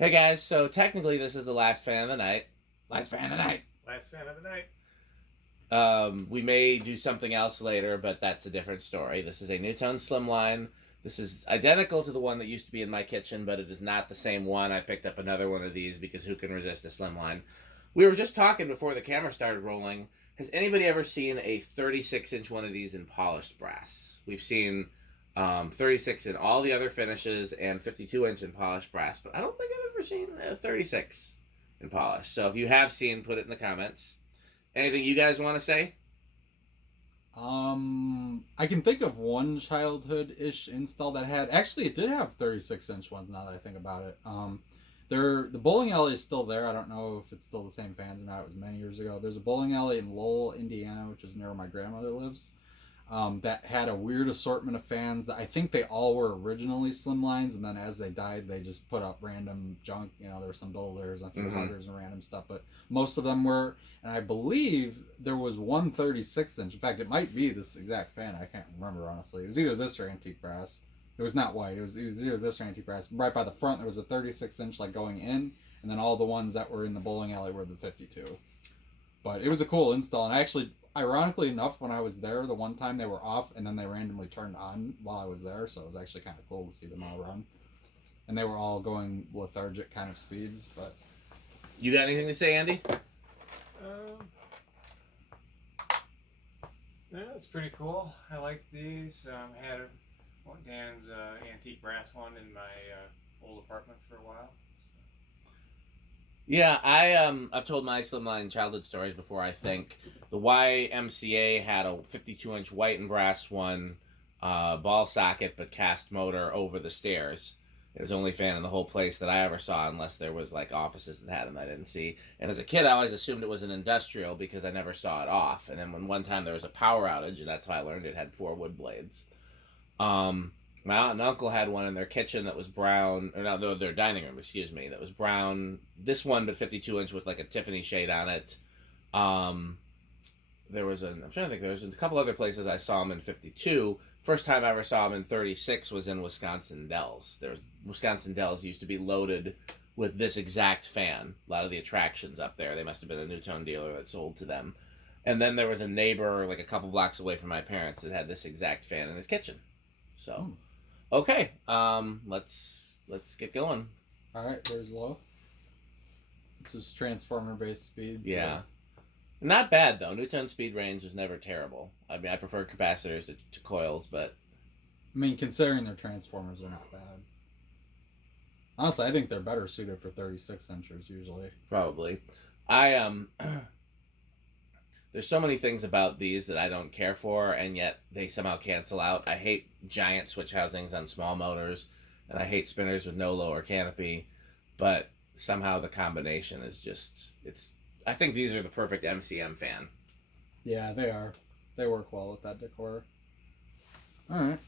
Hey guys, so technically this is the last fan of the night. Last fan of the night. Last fan of the night. We may do something else later, but that's a different story. This is a Nutone Slimline. This is identical to the one that used to be in my kitchen, but it is not the same one. I picked up another one of these because who can resist a Slimline? We were just talking before the camera started rolling. Has anybody ever seen a 36-inch one of these in polished brass? We've seen 36 in all the other finishes and 52-inch in polished brass, but I don't think I've ever seen a 36 in polish. So if you have seen, put it in the comments. Anything you guys want to say? I can think of one childhood-ish install that had, actually it did have 36-inch ones now that I think about it. The bowling alley is still there. I don't know if it's still the same fans or not. It was many years ago. There's a bowling alley in Lowell, Indiana, which is near where my grandmother lives, that had a weird assortment of fans. I think they all were originally Slimlines, and then as they died, they just put up random junk. You know, there were some bowlers, a few huggers, and random stuff, but most of them were, and I believe there was one 36-inch. In fact, it might be this exact fan. I can't remember, honestly. It was either this or antique brass. It was not white. It was either this or antique brass. Right by the front, there was a 36-inch like going in, and then all the ones that were in the bowling alley were the 52. But it was a cool install, and I actually, ironically enough, when I was there the one time, they were off, and then they randomly turned on while I was there, so it was actually kind of cool to see them all run. And they were all going lethargic kind of speeds, but... You got anything to say, Andy? Yeah, it's pretty cool. I like these. Had Dan's antique brass one in my old apartment for a while. So. Yeah, I've told my Slimline childhood stories before. I think the YMCA had a 52-inch white and brass one, ball socket but cast motor over the stairs. It was the only fan in the whole place that I ever saw, unless there was like offices that had them I didn't see. And as a kid, I always assumed it was an industrial because I never saw it off. And then when one time there was a power outage, and that's how I learned it had 4 wood blades. My aunt and uncle had one in their kitchen that was brown, or no, their dining room, excuse me, that was brown. This one, but 52-inch with like a Tiffany shade on it. There was I'm trying to think, there was a couple other places I saw them in 52. First time I ever saw them in 36 was in Wisconsin Dells. Wisconsin Dells used to be loaded with this exact fan. A lot of the attractions up there, they must have been a Nutone dealer that sold to them. And then there was a neighbor like a couple blocks away from my parents that had this exact fan in his kitchen. So, okay, let's get going. All right, there's low. This is transformer-based speeds. Yeah. So. Not bad, though. Nutone speed range is never terrible. I mean, I prefer capacitors to coils, but... I mean, considering their transformers are not bad. Honestly, I think they're better suited for 36-inchers, usually. Probably. There's so many things about these that I don't care for, and yet they somehow cancel out. I hate giant switch housings on small motors, and I hate spinners with no lower canopy, but somehow the combination is just... I think these are the perfect MCM fan. Yeah, they are. They work well with that decor. All right.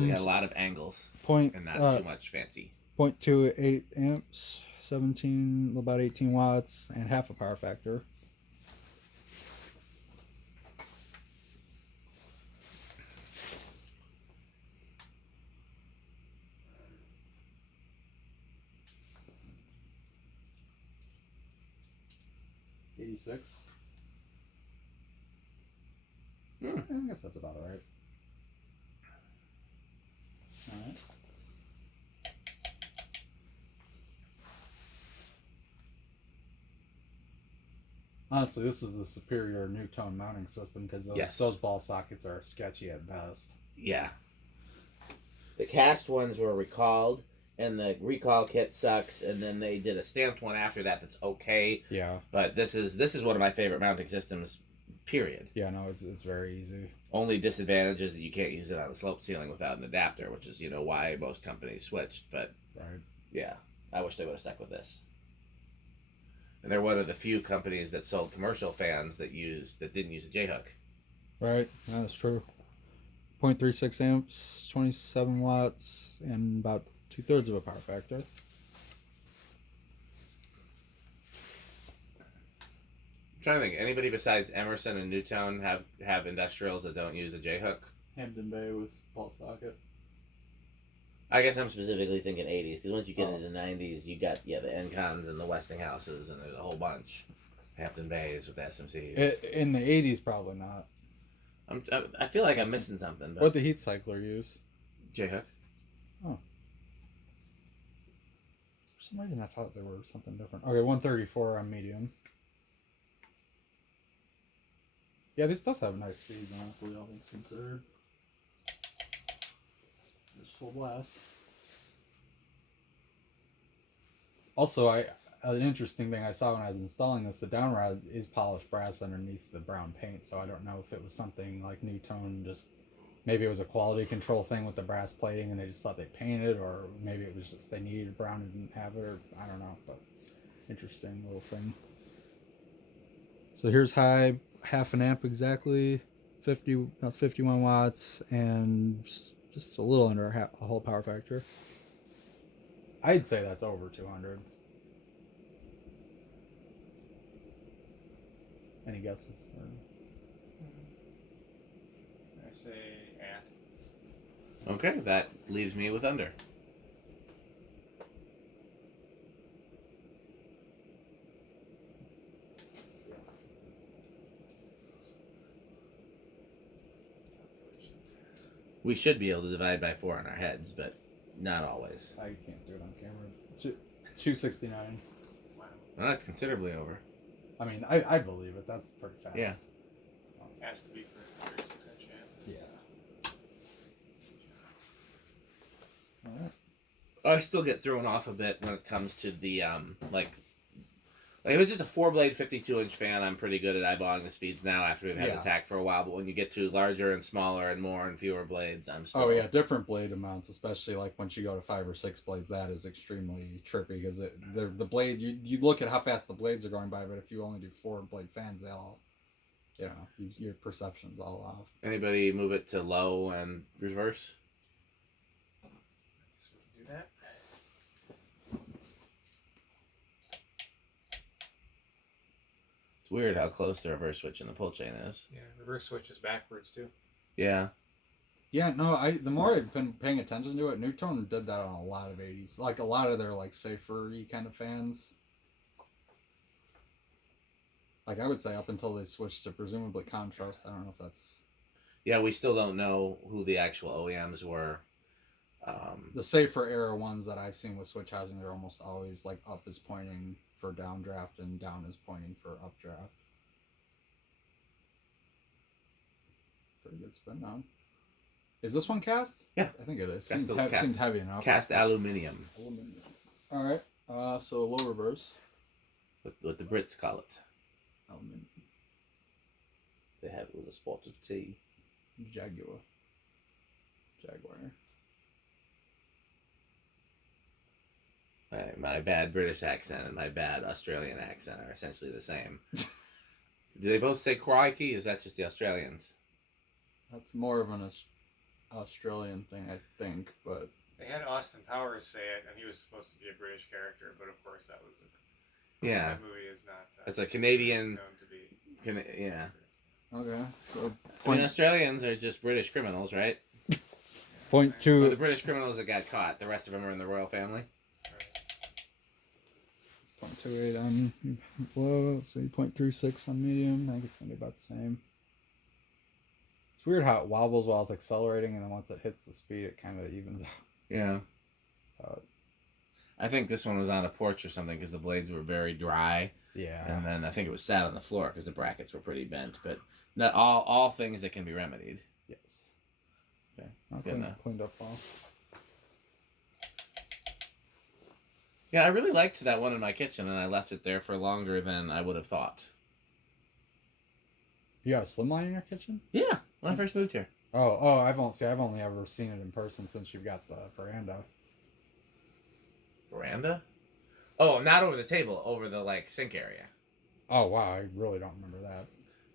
They got a lot of angles and not too much fancy. 0.28 amps, 17, about 18 watts, and half a power factor. $86. I guess that's about right. All right. Honestly, this is the superior Nutone mounting system because those ball sockets are sketchy at best. Yeah. The cast ones were recalled, and the recall kit sucks, and then they did a stamped one after that that's okay. Yeah. But this is one of my favorite mounting systems, period. Yeah, no, it's very easy. Only disadvantage is that you can't use it on a slope ceiling without an adapter, which is, why most companies switched. But, right. Yeah, I wish they would have stuck with this. And they're one of the few companies that sold commercial fans that didn't use a J-hook. Right, that's true. 0.36 amps, 27 watts, and about 2/3 of a power factor. I'm trying to think. Anybody besides Emerson and Nutone have industrials that don't use a J-hook? Hampton Bay with ball socket. I guess I'm specifically thinking 80s, because once you get Oh. into the 90s, you got, the Encons and the Westinghouses, and there's a whole bunch. Hampton Bays with SMCs. In the 80s, probably not. I feel like I'm missing something. But What the heat cycler use? J-Hook. For some reason, I thought they were something different. Okay, 134 on medium. Yeah, this does have nice speeds, honestly, all things considered. Just full blast. Also, an interesting thing I saw when I was installing this, the down rod is polished brass underneath the brown paint, so I don't know if it was something like Nutone, just maybe it was a quality control thing with the brass plating and they just thought they painted, or maybe it was just they needed brown and didn't have it, or I don't know, but interesting little thing. So here's high, half an amp exactly, 51 watts, and just a little under a whole power factor. I'd say that's over 200. Any guesses? I say at. Okay, that leaves me with under. We should be able to divide by 4 on our heads, but not always. I can't do it on camera. 269. Wow. Well, that's considerably over. I mean, I believe it. That's pretty fast. Yeah. Has to be for 36-inch amp. Yeah. All right. I still get thrown off a bit when it comes to the like if it's just a 4-blade 52-inch fan, I'm pretty good at eyeballing the speeds now after we've had the tack for a while. But when you get to larger and smaller and more and fewer blades, I'm still... Oh yeah, different blade amounts, especially like once you go to 5 or 6 blades, that is extremely trippy because the blades, you look at how fast the blades are going by, but if you only do 4-blade fans, they all, your perception's all off. Anybody move it to low and reverse? I guess we can do that. It's weird how close the reverse switch and the pull chain is. Yeah, reverse switch is backwards too. Yeah. Yeah, no, the more I've been paying attention to it, Nutone did that on a lot of 80s. Like a lot of their like safer-y kind of fans. Like I would say up until they switched to presumably contrast. I don't know if that's... Yeah, we still don't know who the actual OEMs were. The safer era ones that I've seen with switch housing, they're almost always like up is pointing for downdraft and down is pointing for updraft. Pretty good spin down. Is this one cast? Yeah. I think it is. Cast Seemed heavy enough. Cast aluminium. Alright. So low reverse. What the Brits call it. Aluminium. They have it with a spot of tea. Jaguar. My bad British accent and my bad Australian accent are essentially the same. Do they both say crikey? Is that just the Australians? That's more of an Australian thing, I think, but... They had Austin Powers say it, and he was supposed to be a British character, but of course that was Yeah. that movie is not... It's a Canadian... known to be... Yeah. Okay, so... I mean, Australians are just British criminals, right? Point Or two... the British criminals that got caught. The rest of them are in the royal family. It's 0.28 on low, so 0.36 on medium. I think it's going to be about the same. It's weird how it wobbles while it's accelerating, and then once it hits the speed, it kind of evens out. Yeah. So I think this one was on a porch or something because the blades were very dry. yeah. And then I think it was sat on the floor because the brackets were pretty bent. But not all things that can be remedied. Yes. Okay. I'll That's good enough. cleaned up all. Yeah, I really liked that one in my kitchen, and I left it there for longer than I would have thought. You got a slimline in your kitchen? Yeah, when I first moved here. Oh, I've only ever seen it in person since you've got the veranda. Veranda? Oh, not over the table, over the sink area. Oh wow, I really don't remember that.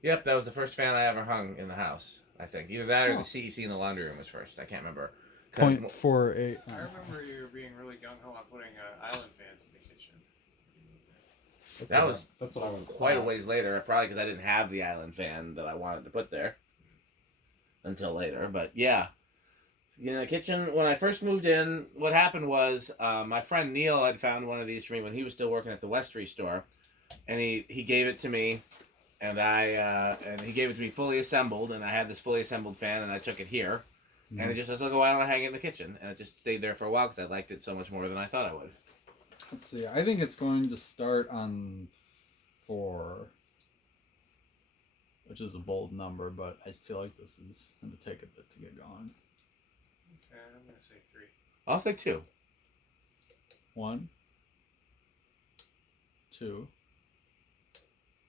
Yep, that was the first fan I ever hung in the house. I think either that or Oh. the CEC in the laundry room was first. I can't remember. 0.48. I remember you being really gung-ho on putting island fans in the kitchen. That was that's what I would quite a ways later, probably because I didn't have the island fan that I wanted to put there until later. But yeah, You know, kitchen. When I first moved in, what happened was my friend Neil had found one of these for me when he was still working at the Westery store, and he gave it to me, and he gave it to me fully assembled, and I had this fully assembled fan, and I took it here, and it just I was like, why don't I hang it in the kitchen? And it just stayed there for a while because I liked it so much more than I thought I would. Let's see. I think it's going to start on 4, which is a bold number, but I feel like this is going to take a bit to get going. Okay, I'm gonna say 3. I'll say 2. 1, 2,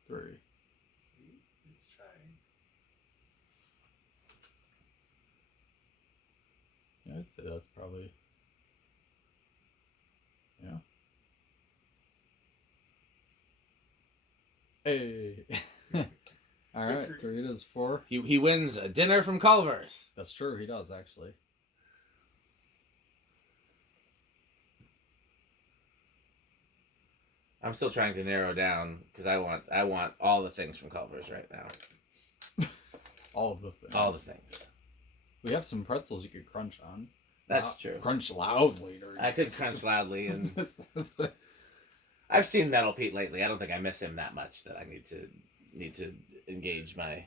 3. Let's try. Yeah, I'd say that's probably. Yeah. Hey. All right, 3 it is. 4. He wins a dinner from Culver's. That's true. He does actually. I'm still trying to narrow down because I want all the things from Culver's right now. All of the things. All the things. We have some pretzels you could crunch on. That's true. Crunch loudly. I could crunch loudly, and I've seen Metal Pete lately. I don't think I miss him that much that I need to engage my.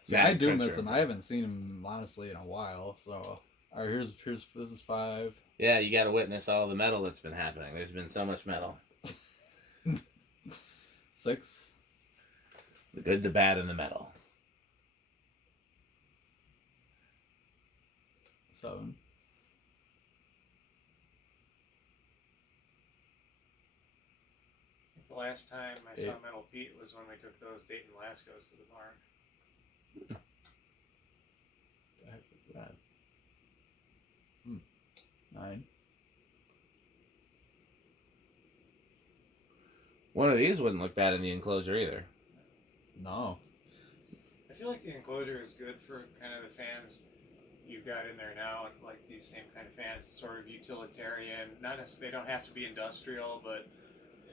See, I do miss him. I haven't seen him honestly in a while. So, all right, here's this is 5. Yeah, you got to witness all the metal that's been happening. There's been so much metal. 6. The good, the bad, and the metal. 7. The last time I 8. saw Metal Pete was when we took those Dayton Lascos to the barn. What the heck is that? 9. One of these wouldn't look bad in the enclosure either. No. I feel like the enclosure is good for kind of the fans you've got in there now, and like these same kind of fans, sort of utilitarian. Not necessarily, they don't have to be industrial, but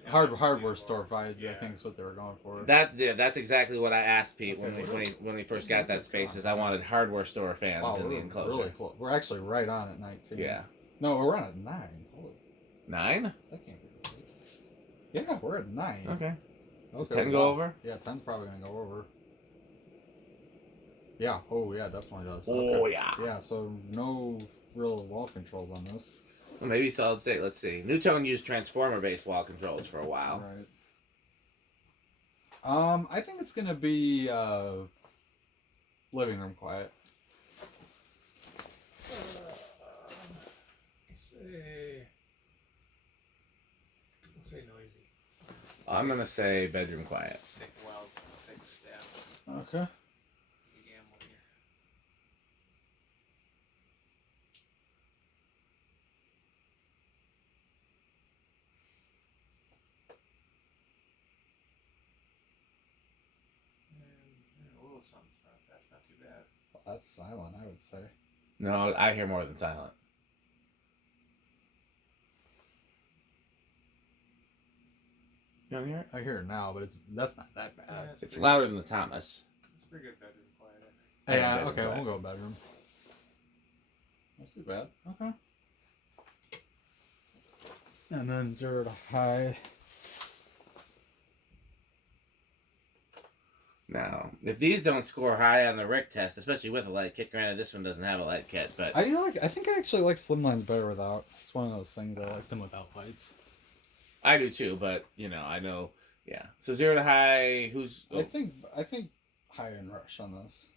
Hardware store vibes, yeah. I think is what they were going for. That's exactly what I asked Pete Okay, when we first got that space. Is I wanted hardware store fans in the enclosure. Really close. We're actually right on at 19. Yeah. No, we're on at 9. Holy, 9? that can't be right. Yeah, we're at 9. Okay. Does Okay. 10 go over? Yeah, 10's probably gonna go over. Yeah. Oh yeah, definitely does. Oh okay. yeah. Yeah. So no real wall controls on this. Well, maybe solid state. Let's see. Nutone used transformer-based wall controls for a while. Right. I think it's gonna be living room quiet. Let's say noisy. I'm gonna say bedroom quiet. Take a while. Take a stab. Okay. Gamble here. And a little something front. That's not too bad. Well, that's silent, I would say. No, I hear more than silent. You don't hear it? I hear it now, but that's not that bad. Yeah, It's louder than the Thomas. It's pretty good bedroom quiet, I think. Yeah. bedroom Okay, quiet. we'll go bedroom. Not too bad. Okay. And then 0 to high. Now, if these don't score high on the Rick test, especially with a light kit, granted this one doesn't have a light kit, but I think I actually like Slimlines better without. It's one of those things I like them without lights. I do too. But I know, yeah. So 0 to high, who's? I think high and rush on this.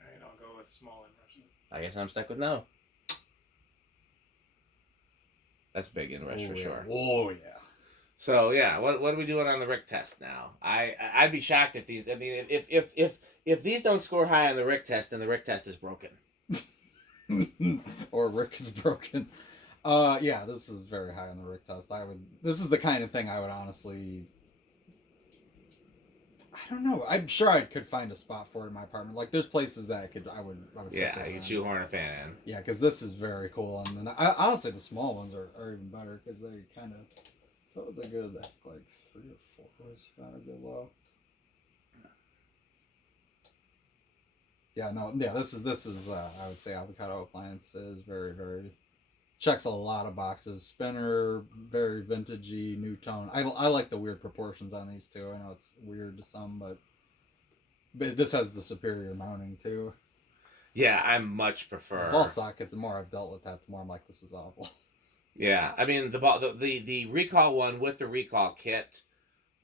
Alright, I'll go with small and Russian. I guess I'm stuck with no. That's big in rush for yeah. sure. Oh yeah. So yeah, what are we doing on the Rick test now? I'd be shocked if these. I mean, if these don't score high on the Rick test, then the Rick test is broken. Or Rick is broken. Yeah, this is very high on the Rick test. This is the kind of thing I would honestly. I don't know. I'm sure I could find a spot for it in my apartment. Like, there's places that I would. Yeah, fit this you in. shoehorn a fan in. Yeah, because this is very cool, and then honestly, the small ones are even better because they kind of. That was a good, like 3 or 4 was kind of good low. Yeah, no, yeah, this is I would say avocado appliance is very, very checks a lot of boxes. Spinner, very vintagey, Nutone. I like the weird proportions on these too. I know it's weird to some, but this has the superior mounting too. Yeah, I much prefer The ball socket. The more I've dealt with that, the more I'm like, this is awful. Yeah, I mean the recall one with the recall kit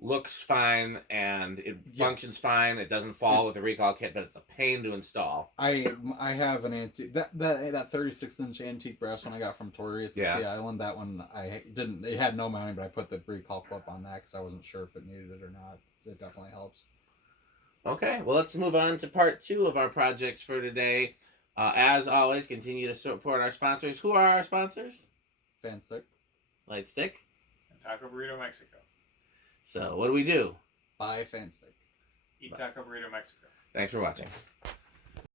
looks fine and it functions fine. It doesn't fall with the recall kit, but it's a pain to install. I have an antique that 36-inch antique brass one I got from Tori. It's a Sea Island. That one I didn't. It had no mounting, but I put the recall clip on that because I wasn't sure if it needed it or not. It definitely helps. Okay, well let's move on to part 2 of our projects for today. As always, continue to support our sponsors. Who are our sponsors? Fan Stick. Light Stick. And Taco Burrito Mexico. So what do we do? Buy Fan Stick. Eat Taco Burrito Mexico. Thanks for watching.